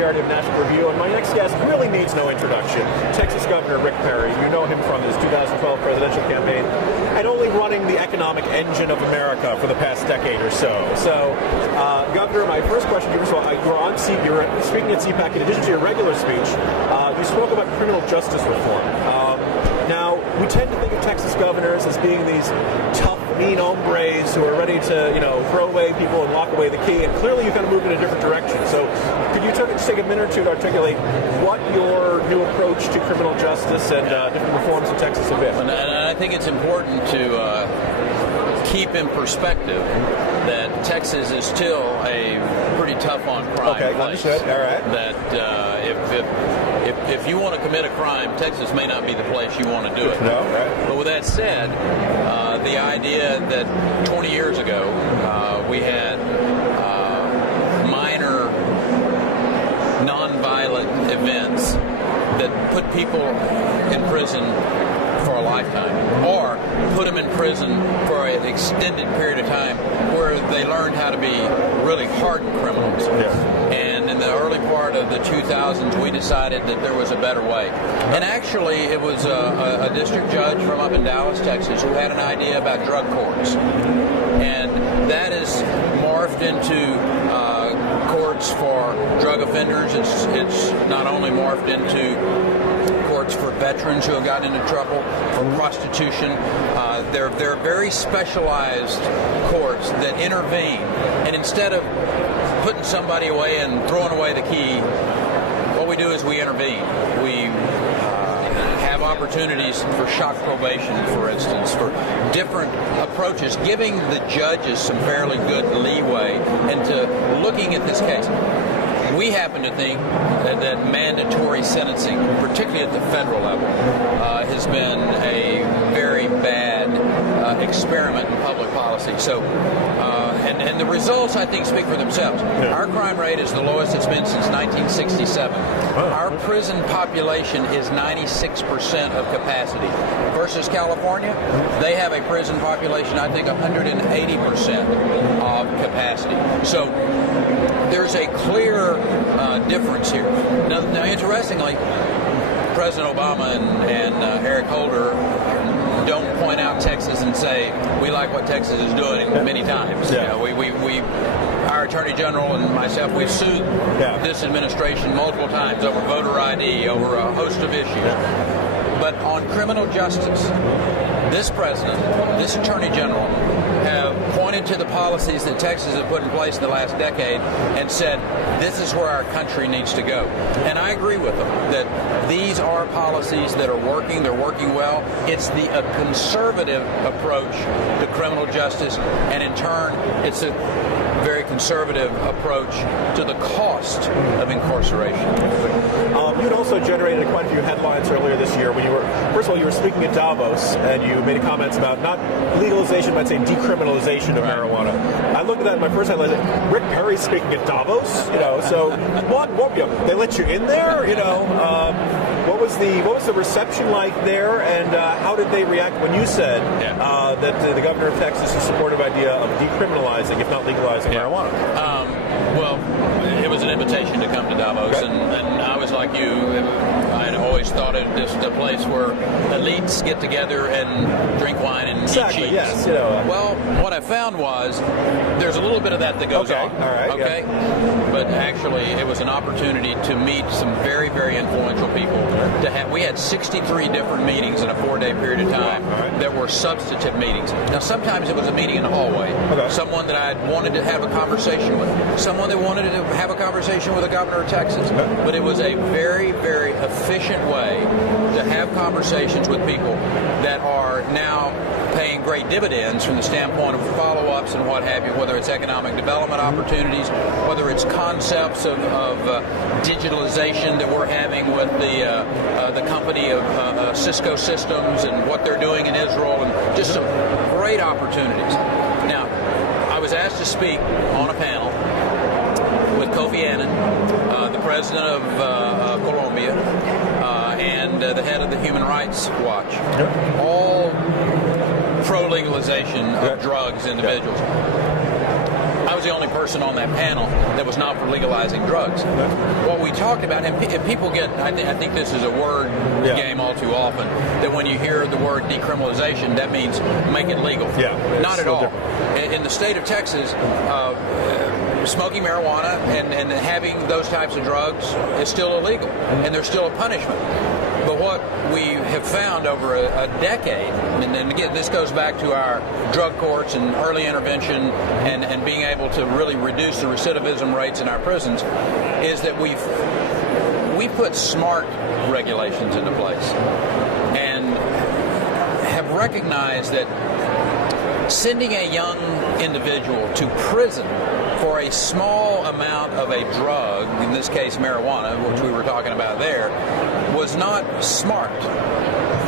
Geraghty of National Review, and my next guest really needs no introduction. Texas Governor Rick Perry. You know him from his 2012 presidential campaign, and only running the economic engine of America for the past decade or so. So, Governor, my first question to you, you were speaking at CPAC. In addition to your regular speech, you spoke about criminal justice reform. Now, we tend to think of Texas governors as being these tough, mean hombres who are ready to, throw away people and lock away the key, and clearly you've got to move in a different direction. So could you just take a minute or two to articulate what your new approach to criminal justice and different reforms in Texas have been? And I think it's important to keep in perspective that Texas is still a pretty tough on crime place. Understood. All right. That if you want to commit a crime, Texas may not be the place you want to do it. No, right. But with that said, the idea that 20 years ago we had minor nonviolent events that put people in prison for a lifetime, or put them in prison for an extended period of time where they learned how to be really hardened criminals. Yes. And in the early part of the 2000s, we decided that there was a better way. And actually, it was a district judge from up in Dallas, Texas, who had an idea about drug courts. And that is morphed into courts for drug offenders. It's not only morphed into courts for veterans who have gotten into trouble, for prostitution. They're very specialized courts that intervene. And instead of putting somebody away and throwing away the key, what we do is we intervene. We have opportunities for shock probation, for instance, for different approaches, giving the judges some fairly good leeway into looking at this case. We happen to think that mandatory sentencing, particularly at the federal level, has been a very bad experiment in public policy. So, and the results, I think, speak for themselves. Yeah. Our crime rate is the lowest it's been since 1967. Our prison population is 96% of capacity. Versus California, they have a prison population, I think, 180% of capacity. So there's a clear difference here. Now, interestingly, President Obama and Eric Holder don't point out Texas and say, we like what Texas is doing many times. Yeah. Our Attorney General and myself, we've sued this administration multiple times over voter ID, over a host of issues. Yeah. But on criminal justice, this president, this Attorney General, have pointed to the policies that Texas has put in place in the last decade and said, this is where our country needs to go. And I agree with them that these are policies that are working, they're working well. It's the conservative approach to criminal justice, and in turn, it's a very conservative approach to the cost of incarceration. You'd also generated quite a few headlines earlier this year when first of all, you were speaking at Davos, and you made comments about not legalization, but say decriminalization of marijuana. I looked at that in my first headline. Rick Perry's speaking at Davos, so what they let you in there, What was the reception like there, and how did they react when you said that the governor of Texas is supportive idea of decriminalizing, if not legalizing, marijuana? Well, it was an invitation to come to Davos, and I was like you. I had always thought it just a place where elites get together and drink wine and eat cheese. Yes. Well, what I found was there's a little bit of that goes on. All right. Okay. Yeah. But actually, it was an opportunity to meet some very, very influential people. We had 63 different meetings in a 4-day period of time that were substantive meetings. Now, sometimes it was a meeting in the hallway. Someone that I had wanted to have a conversation with. Someone that wanted to have a conversation with the governor of Texas. But it was a very, very efficient way to have conversations with people that are now paying great dividends from the standpoint of follow-ups and what have you, whether it's economic development opportunities, whether it's concepts of digitalization that we're having with the company of Cisco Systems and what they're doing in Israel, and just some great opportunities. Now, I was asked to speak on a panel with Kofi Annan, the president of Colombia, and the head of the Human Rights Watch, all pro-legalization of drugs, individuals. I was the only person on that panel that was not for legalizing drugs. What we talked about, and people get, I think this is a word game all too often, that when you hear the word decriminalization, that means make it legal. Not at all. In the state of Texas, smoking marijuana and having those types of drugs is still illegal, and there's still a punishment. But what we have found over a decade, and again, this goes back to our drug courts and early intervention and being able to really reduce the recidivism rates in our prisons, is that we put smart regulations into place and have recognized that sending a young individual to prison for a small amount of a drug, in this case marijuana, which we were talking about there, was not smart.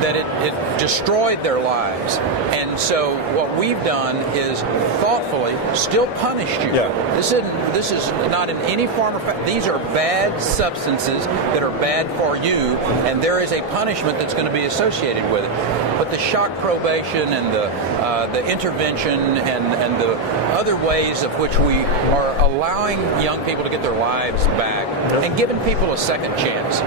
That it destroyed their lives. And so what we've done is thoughtfully still punished you. This is not in any form or fashion. These are bad substances that are bad for you, and there is a punishment that's going to be associated with it. But the shock probation and the intervention and the other ways of which we are allowing young people to get their lives back and giving people a second chance,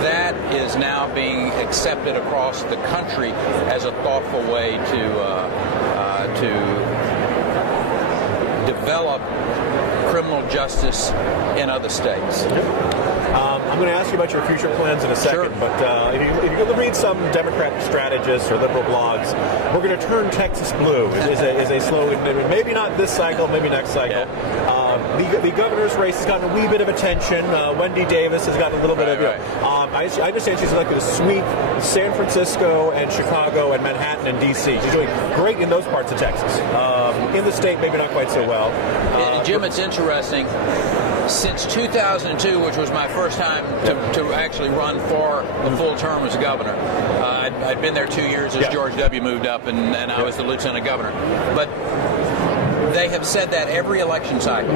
that is now being accepted across the country as a thoughtful way to develop criminal justice in other states. I'm going to ask you about your future plans in a second, but if you read some Democrat strategists or liberal blogs, we're going to turn Texas blue is a slogan. Maybe not this cycle, maybe next cycle. The governor's race has gotten a wee bit of attention. Wendy Davis has gotten a little bit of I understand she's elected to sweep San Francisco and Chicago and Manhattan and D.C. She's doing great in those parts of Texas. In the state, maybe not quite so well. Jim, it's interesting. Since 2002, which was my first time to actually run for a full term as governor, I'd been there 2 years as George W. moved up, and I was the lieutenant governor. But they have said that every election cycle.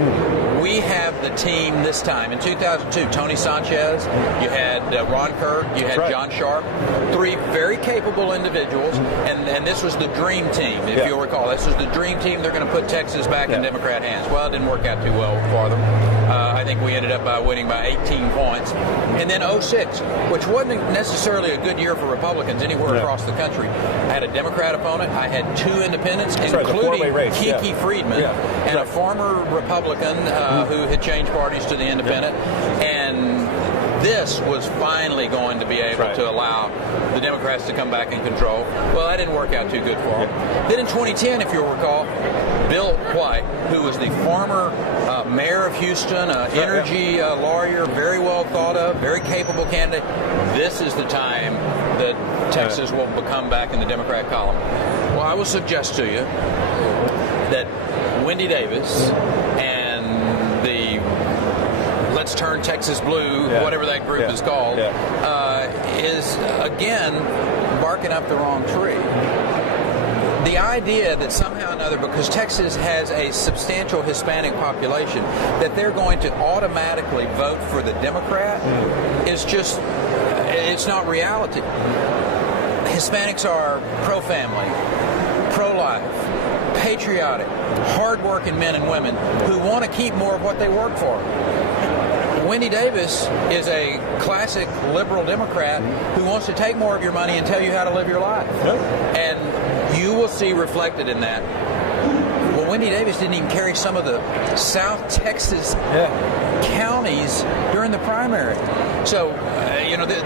We have the team this time. In 2002, Tony Sanchez, you had Ron Kirk, you had John Sharp, three very capable individuals, and this was the dream team, if you'll recall. This was the dream team. They're going to put Texas back in Democrat hands. Well, it didn't work out too well for them. I think we ended up by winning by 18 points. And then 06, which wasn't necessarily a good year for Republicans anywhere across the country. I had a Democrat opponent. I had two independents, including Kiki Friedman and a former Republican who had changed parties to the independent. And this was finally going to be able to allow the Democrats to come back in control. Well, that didn't work out too good for them. Then in 2010, if you'll recall, Bill White, who was the former mayor of Houston, energy lawyer, very well thought of, very capable candidate, this is the time that Texas will become back in the Democrat column. Well, I will suggest to you that Wendy Davis and the Let's Turn Texas Blue, whatever that group is called, is, again, barking up the wrong tree. The idea that somehow or another, because Texas has a substantial Hispanic population, that they're going to automatically vote for the Democrat is just, it's not reality. Hispanics are pro-family, pro-life, patriotic, hard-working men and women who want to keep more of what they work for. Wendy Davis is a classic liberal Democrat who wants to take more of your money and tell you how to live your life. And you will see reflected in that. Well, Wendy Davis didn't even carry some of the South Texas counties during the primary. So,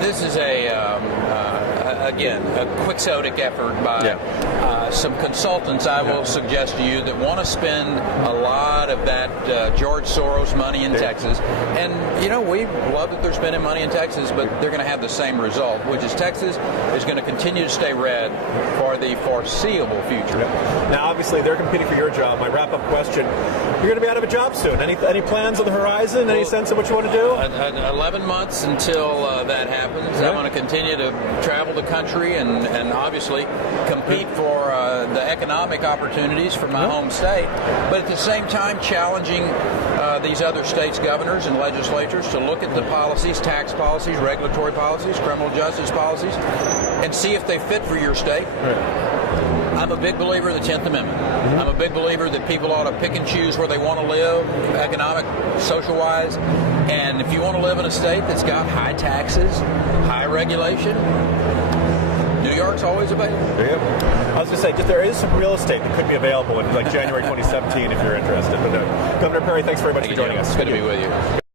this is again, a quixotic effort by some consultants, I will suggest to you, that want to spend a lot of that George Soros money in Texas. And, we love that they're spending money in Texas, but they're going to have the same result, which is Texas is going to continue to stay red for the foreseeable future. Now, obviously, they're competing for your job. My wrap-up question, you're going to be out of a job soon. Any plans on the horizon? Any sense of what you want to do? 11 months until that happens. I'm going to continue to travel the country and obviously compete for the economic opportunities for my home state, but at the same time challenging these other states' governors and legislatures to look at the policies, tax policies, regulatory policies, criminal justice policies, and see if they fit for your state. I'm a big believer in the 10th Amendment. I'm a big believer that people ought to pick and choose where they want to live, economic, social-wise. And if you want to live in a state that's got high taxes, high regulation, New York's always available. Yeah. I was going to say, there is some real estate that could be available in like January 2017 if you're interested. But Governor Perry, thanks very much for joining us. It's good to be with you.